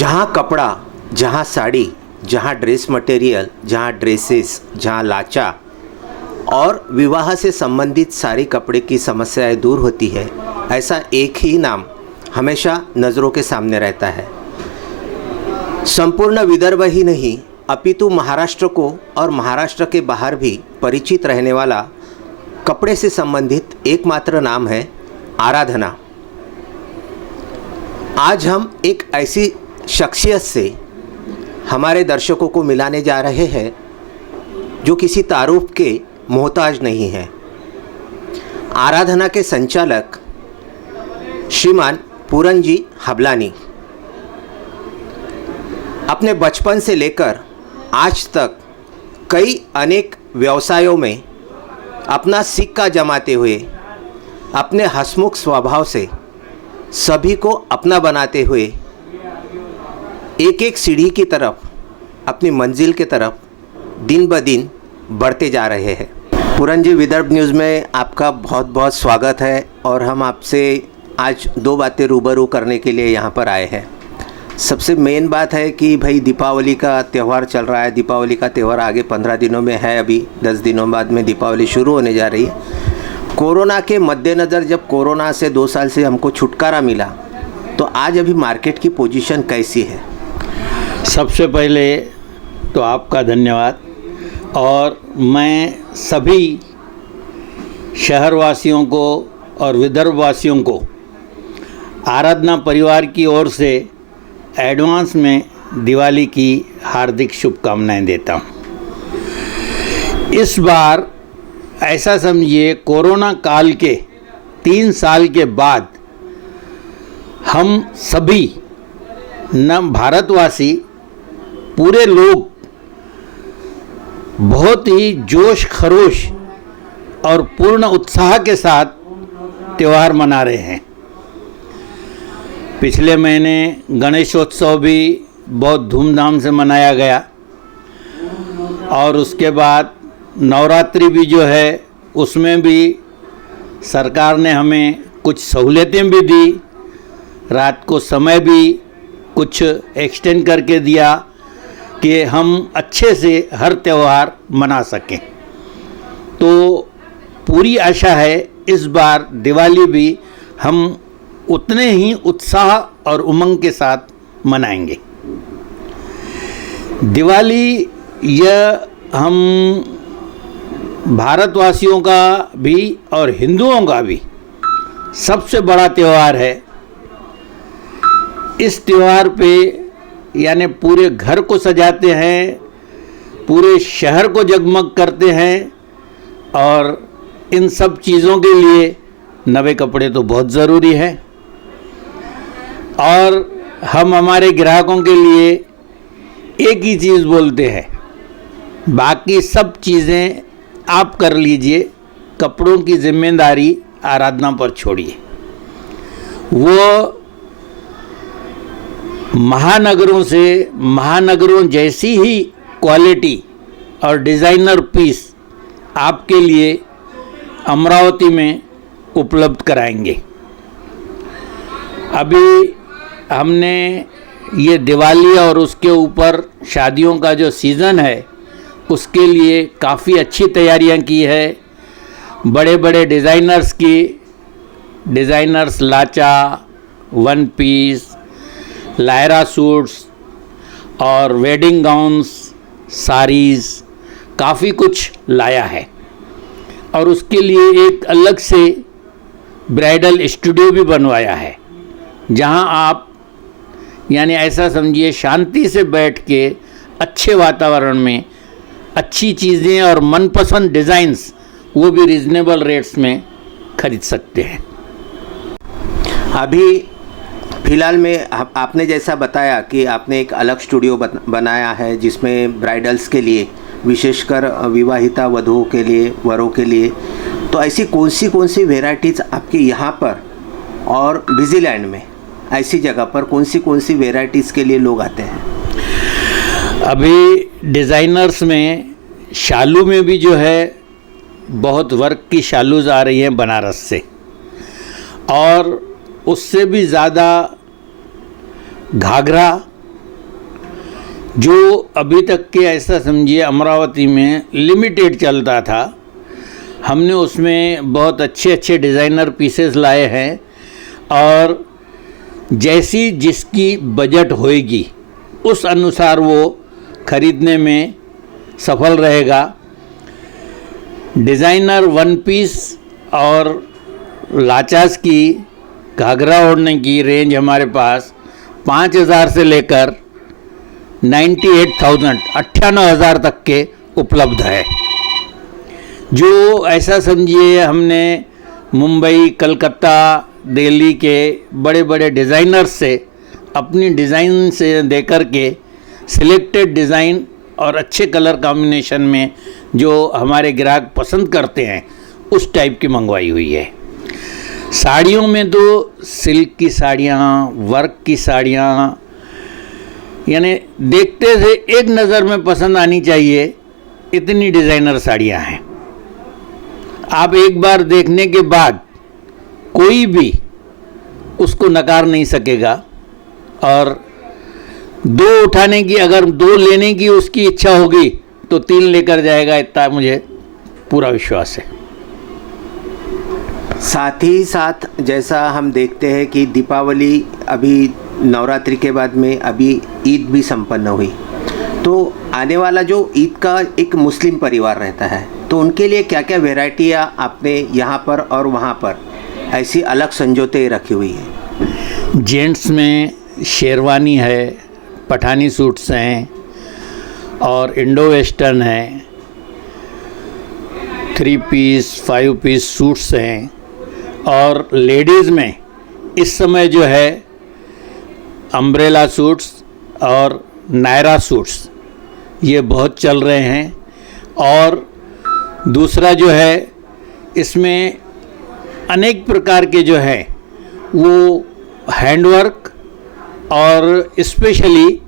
जहाँ कपड़ा, जहाँ साड़ी, जहाँ ड्रेस मटेरियल, जहाँ ड्रेसेस, जहाँ लाचा और विवाह से संबंधित सारी कपड़े की समस्याएं दूर होती है, ऐसा एक ही नाम हमेशा नज़रों के सामने रहता है। संपूर्ण विदर्भ ही नहीं अपितु महाराष्ट्र को और महाराष्ट्र के बाहर भी परिचित रहने वाला कपड़े से संबंधित एकमात्र नाम है आराधना। आज हम एक ऐसी शख्सियत से हमारे दर्शकों को मिलाने जा रहे हैं जो किसी तारुफ के मोहताज नहीं है। आराधना के संचालक श्रीमान पूरनजी हबलानी अपने बचपन से लेकर आज तक कई अनेक व्यवसायों में अपना सिक्का जमाते हुए अपने हंसमुख स्वभाव से सभी को अपना बनाते हुए एक एक सीढ़ी की तरफ अपनी मंजिल की तरफ दिन ब दिन बढ़ते जा रहे हैं। पूरन जी, विदर्भ न्यूज़ में आपका बहुत बहुत स्वागत है और हम आपसे आज दो बातें रूबरू करने के लिए यहाँ पर आए हैं। सबसे मेन बात है कि भाई दीपावली का त्यौहार चल रहा है। दीपावली का त्यौहार आगे 15 दिनों में है, अभी 10 दिनों बाद में दीपावली शुरू होने जा रही है। कोरोना के मद्देनज़र जब कोरोना से 2 साल से हमको छुटकारा मिला तो आज अभी मार्केट की पोजीशन कैसी है? सबसे पहले तो आपका धन्यवाद और मैं सभी शहरवासियों को और विदर्भवासियों को आराधना परिवार की ओर से एडवांस में दिवाली की हार्दिक शुभकामनाएं देता हूं। इस बार ऐसा समझिए, कोरोना काल के 3 साल के बाद हम सभी न भारतवासी पूरे लोग बहुत ही जोश खरोश और पूर्ण उत्साह के साथ त्यौहार मना रहे हैं। पिछले महीने गणेशोत्सव भी बहुत धूमधाम से मनाया गया और उसके बाद नवरात्रि भी जो है उसमें भी सरकार ने हमें कुछ सहूलियतें भी दी, रात को समय भी कुछ एक्सटेंड करके दिया कि हम अच्छे से हर त्यौहार मना सकें। तो पूरी आशा है इस बार दिवाली भी हम उतने ही उत्साह और उमंग के साथ मनाएंगे। दिवाली यह हम भारतवासियों का भी और हिंदुओं का भी सबसे बड़ा त्यौहार है। इस त्यौहार पे यानी पूरे घर को सजाते हैं, पूरे शहर को जगमग करते हैं और इन सब चीज़ों के लिए नए कपड़े तो बहुत ज़रूरी है। और हम हमारे ग्राहकों के लिए एक ही चीज़ बोलते हैं, बाकी सब चीज़ें आप कर लीजिए, कपड़ों की जिम्मेदारी आराधना पर छोड़िए। वो महानगरों जैसी ही क्वालिटी और डिज़ाइनर पीस आपके लिए अमरावती में उपलब्ध कराएंगे। अभी हमने ये दिवाली और उसके ऊपर शादियों का जो सीज़न है उसके लिए काफ़ी अच्छी तैयारियां की है। बड़े बड़े डिज़ाइनर्स लाचा, वन पीस, लायरा सूट्स और वेडिंग गाउन्स, साड़ीज़ काफ़ी कुछ लाया है और उसके लिए एक अलग से ब्राइडल स्टूडियो भी बनवाया है, जहां आप यानी ऐसा समझिए शांति से बैठ के अच्छे वातावरण में अच्छी चीज़ें और मनपसंद डिज़ाइंस वो भी रीज़नेबल रेट्स में खरीद सकते हैं। अभी फ़िलहाल में आपने जैसा बताया कि आपने एक अलग स्टूडियो बनाया है जिसमें ब्राइडल्स के लिए, विशेषकर विवाहिता वधुओं के लिए, वरों के लिए, तो ऐसी कौन सी वेराइटीज़ आपके यहाँ पर और विजिलैंड में ऐसी जगह पर कौन सी वेराइटीज़ के लिए लोग आते हैं? अभी डिज़ाइनर्स में शालू में भी जो है बहुत वर्क की शालूज़ आ रही हैं बनारस से, और उससे भी ज़्यादा घाघरा जो अभी तक के ऐसा समझिए अमरावती में लिमिटेड चलता था, हमने उसमें बहुत अच्छे अच्छे डिज़ाइनर पीसेस लाए हैं और जैसी जिसकी बजट होएगी उस अनुसार वो खरीदने में सफल रहेगा। डिज़ाइनर वन पीस और लाचास की घाघरा ओढ़ने की रेंज हमारे पास 5,000 से लेकर 98,000 तक के उपलब्ध है। जो ऐसा समझिए हमने मुंबई, कलकत्ता, दिल्ली के बड़े बड़े डिज़ाइनर्स से अपनी डिज़ाइन से देकर के सिलेक्टेड डिज़ाइन और अच्छे कलर कॉम्बिनेशन में जो हमारे ग्राहक पसंद करते हैं उस टाइप की मंगवाई हुई है। साड़ियों में तो सिल्क की साड़ियाँ, वर्क की साड़ियाँ, यानी देखते से एक नज़र में पसंद आनी चाहिए, इतनी डिज़ाइनर साड़ियाँ हैं। आप एक बार देखने के बाद कोई भी उसको नकार नहीं सकेगा और दो उठाने की, अगर दो लेने की उसकी इच्छा होगी तो 3 लेकर जाएगा, इतना मुझे पूरा विश्वास है। साथ ही साथ जैसा हम देखते हैं कि दीपावली अभी नवरात्रि के बाद में अभी ईद भी संपन्न हुई, तो आने वाला जो ईद का एक मुस्लिम परिवार रहता है तो उनके लिए क्या क्या वैरायटियाँ आपने यहाँ पर और वहाँ पर ऐसी अलग संजोते रखी हुई है? जेंट्स में शेरवानी है, पठानी सूट्स हैं और इंडो वेस्टर्न है, 3 पीस 5 पीस सूट्स हैं और लेडीज़ में इस समय जो है अम्ब्रेला सूट्स और नायरा सूट्स ये बहुत चल रहे हैं। और दूसरा जो है इसमें अनेक प्रकार के जो है वो हैंडवर्क और स्पेशली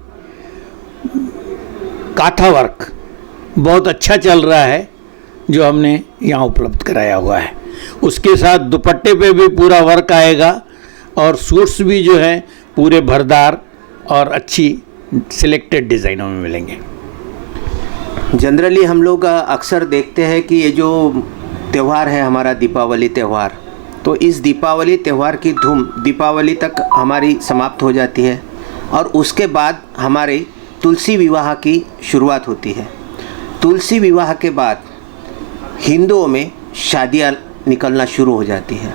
काथा वर्क बहुत अच्छा चल रहा है जो हमने यहाँ उपलब्ध कराया हुआ है। उसके साथ दुपट्टे पे भी पूरा वर्क आएगा और सूट्स भी जो है पूरे भरदार और अच्छी सिलेक्टेड डिज़ाइनों में मिलेंगे। जनरली हम लोग अक्सर देखते हैं कि ये जो त्यौहार है हमारा दीपावली त्यौहार, तो इस दीपावली त्यौहार की धूम दीपावली तक हमारी समाप्त हो जाती है और उसके बाद हमारे तुलसी विवाह की शुरुआत होती है। तुलसी विवाह के बाद हिंदुओं में शादियाँ निकलना शुरू हो जाती है।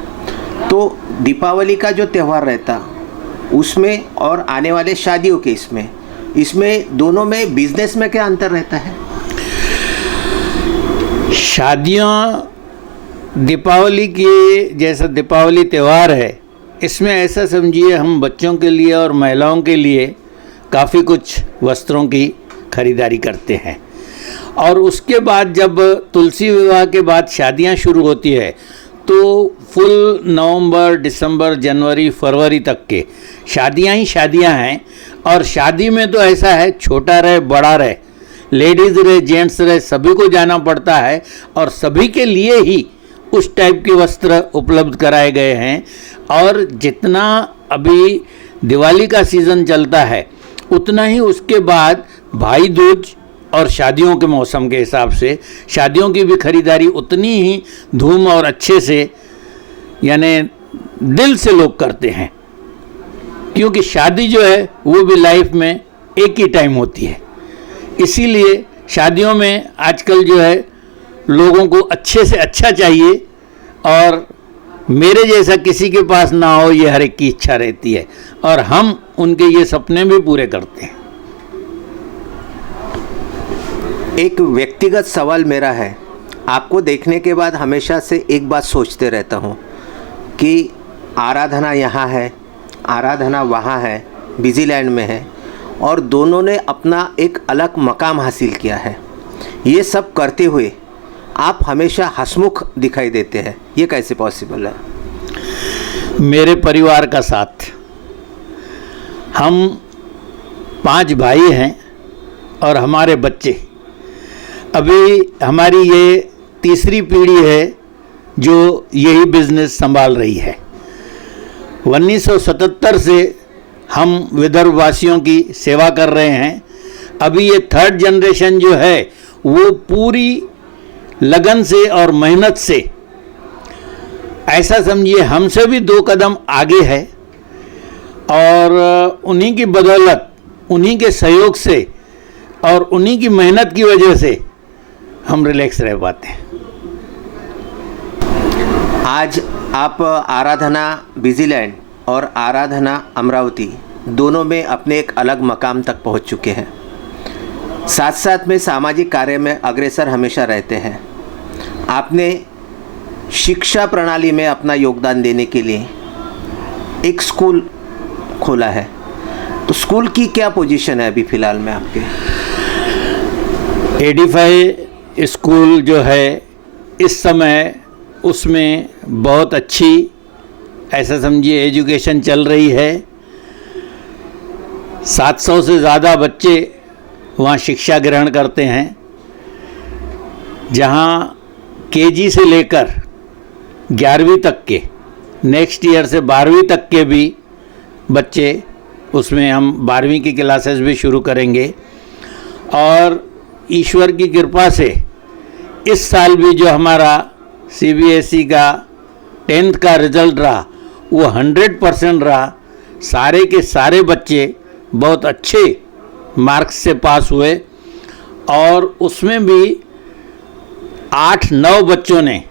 तो दीपावली का जो त्यौहार रहता उसमें और आने वाले शादियों के इसमें दोनों में बिजनेस में क्या अंतर रहता है? शादियाँ दीपावली की जैसा दीपावली त्यौहार है, इसमें ऐसा समझिए हम बच्चों के लिए और महिलाओं के लिए काफ़ी कुछ वस्त्रों की खरीदारी करते हैं और उसके बाद जब तुलसी विवाह के बाद शादियां शुरू होती है तो फुल नवंबर, दिसंबर, जनवरी, फरवरी तक के शादियां ही शादियां हैं। और शादी में तो ऐसा है, छोटा रहे बड़ा रहे, लेडीज़ रहे जेंट्स रहे, सभी को जाना पड़ता है और सभी के लिए ही उस टाइप के वस्त्र उपलब्ध कराए गए हैं। और जितना अभी दिवाली का सीज़न चलता है उतना ही उसके बाद भाई दूज और शादियों के मौसम के हिसाब से शादियों की भी खरीदारी उतनी ही धूम और अच्छे से यानी दिल से लोग करते हैं, क्योंकि शादी जो है वो भी लाइफ में एक ही टाइम होती है। इसीलिए शादियों में आजकल जो है लोगों को अच्छे से अच्छा चाहिए और मेरे जैसा किसी के पास ना हो ये हर एक की इच्छा रहती है और हम उनके ये सपने भी पूरे करते हैं। एक व्यक्तिगत सवाल मेरा है, आपको देखने के बाद हमेशा से एक बात सोचते रहता हूँ कि आराधना यहाँ है, आराधना वहाँ है, बिजीलैंड में है और दोनों ने अपना एक अलग मकाम हासिल किया है। ये सब करते हुए आप हमेशा हंसमुख दिखाई देते हैं, ये कैसे पॉसिबल है? मेरे परिवार का साथ, हम 5 भाई हैं और हमारे बच्चे, अभी हमारी ये तीसरी पीढ़ी है जो यही बिज़नेस संभाल रही है। 1977 से हम विदर्भ वासियों की सेवा कर रहे हैं अभी ये थर्ड जनरेशन जो है वो पूरी लगन से और मेहनत से, ऐसा समझिए हमसे भी 2 कदम आगे है, और उन्हीं की बदौलत, उन्हीं के सहयोग से और उन्हीं की मेहनत की वजह से हम रिलैक्स रह पाते हैं। आज आप आराधना बिजीलैंड और आराधना अमरावती दोनों में अपने एक अलग मकाम तक पहुंच चुके हैं। साथ साथ में सामाजिक कार्य में अग्रसर हमेशा रहते हैं। आपने शिक्षा प्रणाली में अपना योगदान देने के लिए एक स्कूल खोला है, तो स्कूल की क्या पोजीशन है अभी फ़िलहाल में आपके? एडिफाई स्कूल जो है इस समय उसमें बहुत अच्छी, ऐसा समझिए, एजुकेशन चल रही है। 700 से ज़्यादा बच्चे वहाँ शिक्षा ग्रहण करते हैं, जहाँ केजी से लेकर 11वीं तक के, नेक्स्ट ईयर से 12वीं तक के भी बच्चे, उसमें हम 12वीं की क्लासेस भी शुरू करेंगे। और ईश्वर की कृपा से इस साल भी जो हमारा CBSE का 10th का रिज़ल्ट रहा वो 100% रहा। सारे के सारे बच्चे बहुत अच्छे मार्क्स से पास हुए, और उसमें भी 8-9 बच्चों ने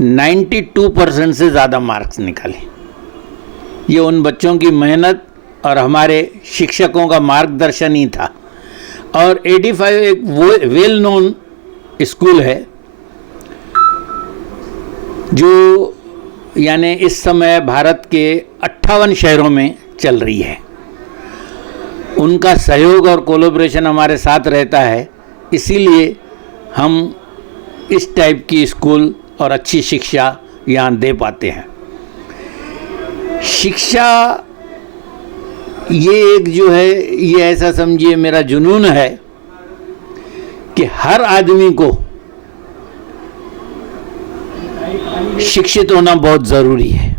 92% से ज़्यादा मार्क्स निकाले। ये उन बच्चों की मेहनत और हमारे शिक्षकों का मार्गदर्शन ही था। और 85 एक वेल नोन स्कूल है जो यानी इस समय भारत के 58 शहरों में चल रही है। उनका सहयोग और कोलैबोरेशन हमारे साथ रहता है, इसीलिए हम इस टाइप की स्कूल और अच्छी शिक्षा यहाँ दे पाते हैं। शिक्षा ये एक जो है, ये ऐसा समझिए मेरा जुनून है कि हर आदमी को शिक्षित होना बहुत ज़रूरी है।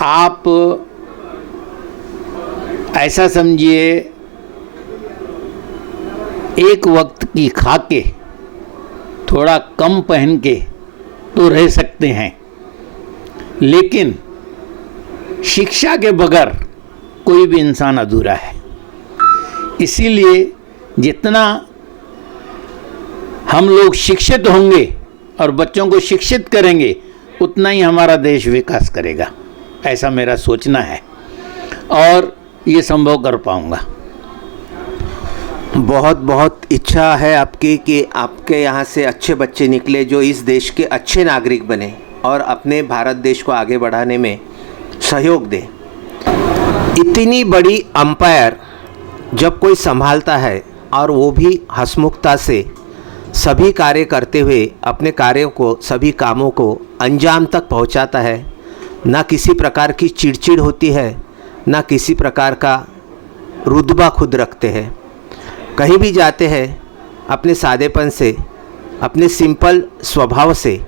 आप ऐसा समझिए एक वक्त की खा के थोड़ा कम पहन के तो रह सकते हैं, लेकिन शिक्षा के बगैर कोई भी इंसान अधूरा है। इसीलिए जितना हम लोग शिक्षित होंगे और बच्चों को शिक्षित करेंगे, उतना ही हमारा देश विकास करेगा, ऐसा मेरा सोचना है, और ये संभव कर पाऊंगा। बहुत बहुत इच्छा है आपकी कि आपके यहाँ से अच्छे बच्चे निकले जो इस देश के अच्छे नागरिक बने और अपने भारत देश को आगे बढ़ाने में सहयोग दें। इतनी बड़ी अंपायर जब कोई संभालता है और वो भी हंसमुखता से सभी कार्य करते हुए अपने कार्यों को, सभी कामों को अंजाम तक पहुंचाता है, ना किसी प्रकार की चिड़चिड़ होती है, ना किसी प्रकार का रुतबा खुद रखते हैं। कहीं भी जाते हैं अपने सादेपन से, अपने सिंपल स्वभाव से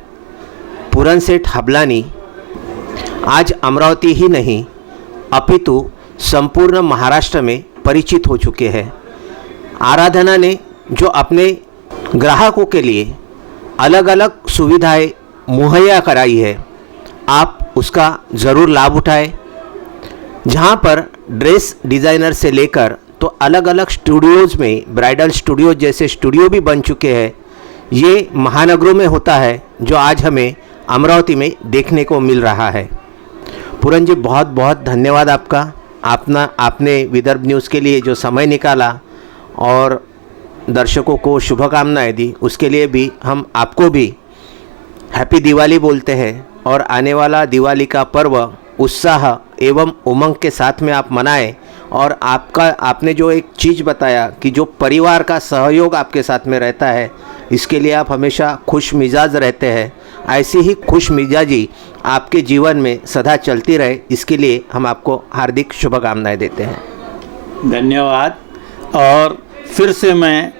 पूरन सेठ हबलानी आज अमरावती ही नहीं अपितु संपूर्ण महाराष्ट्र में परिचित हो चुके हैं। आराधना ने जो अपने ग्राहकों के लिए अलग अलग सुविधाएं मुहैया कराई है, आप उसका ज़रूर लाभ उठाएं। जहां पर ड्रेस डिज़ाइनर से लेकर तो अलग अलग स्टूडियोज़ में, ब्राइडल स्टूडियो जैसे स्टूडियो भी बन चुके हैं। ये महानगरों में होता है जो आज हमें अमरावती में देखने को मिल रहा है। पूरन जी, बहुत बहुत धन्यवाद आपका। आपने विदर्भ न्यूज़ के लिए जो समय निकाला और दर्शकों को शुभकामनाएं दी, उसके लिए भी हम आपको भी हैप्पी दिवाली बोलते हैं। और आने वाला दिवाली का पर्व उत्साह एवं उमंग के साथ में आप मनाएं। और आपने जो एक चीज़ बताया कि जो परिवार का सहयोग आपके साथ में रहता है, इसके लिए आप हमेशा खुश मिजाज रहते हैं। ऐसी ही खुश मिजाजी आपके जीवन में सदा चलती रहे, इसके लिए हम आपको हार्दिक शुभकामनाएं देते हैं। धन्यवाद। और फिर से मैं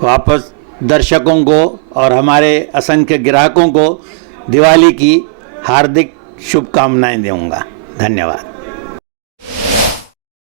वापस दर्शकों को और हमारे असंख्य ग्राहकों को दिवाली की हार्दिक शुभकामनाएं दूंगा। धन्यवाद।